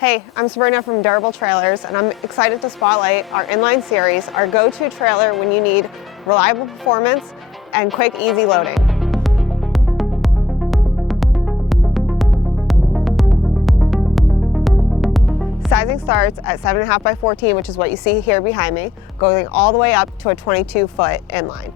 Hey, I'm Sabrina from Durabull Trailers, and I'm excited to spotlight our Inline Series, our go-to trailer when you need reliable performance and quick, easy loading. Sizing starts at 7.5 by 14, which is what you see here behind me, going all the way up to a 22-foot inline.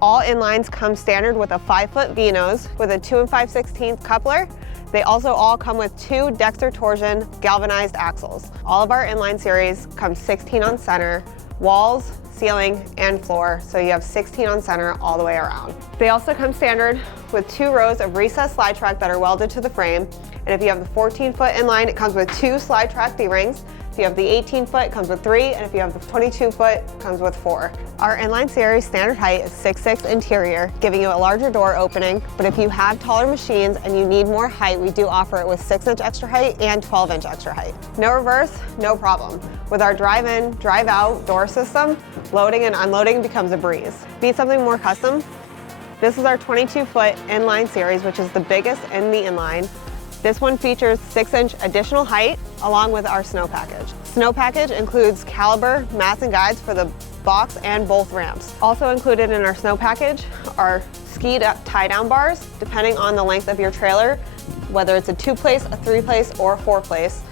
All inlines come standard with a 5-foot V-nose with a 2 5/16 coupler. They also all come with 2 Dexter torsion galvanized axles. All of our Inline Series come 16 on center, walls, ceiling, and floor, so you have 16 on center all the way around. They also come standard with 2 rows of recessed slide track that are welded to the frame. And if you have the 14-foot inline, it comes with 2 slide track D-rings. If you have the 18-foot, it comes with 3, and if you have the 22-foot, it comes with 4. Our Inline Series standard height is 6'6" interior, giving you a larger door opening, but if you have taller machines and you need more height, we do offer it with 6-inch extra height and 12-inch extra height. No reverse, no problem. With our drive-in, drive-out door system, loading and unloading becomes a breeze. Need something more custom? This is our 22-foot Inline Series, which is the biggest in the inline. This one features 6-inch additional height along with our snow package. Snow package includes caliber, mats and guides for the box and both ramps. Also included in our snow package are skied tie-down bars, depending on the length of your trailer, whether it's a 2-place, a 3-place, or a 4-place,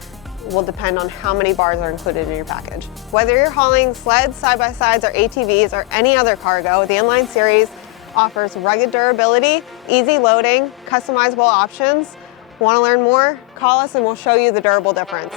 will depend on how many bars are included in your package. Whether you're hauling sleds, side-by-sides, or ATVs, or any other cargo, the Inline Series offers rugged durability, easy loading, customizable options. Want to learn more? Call us and we'll show you the durable difference.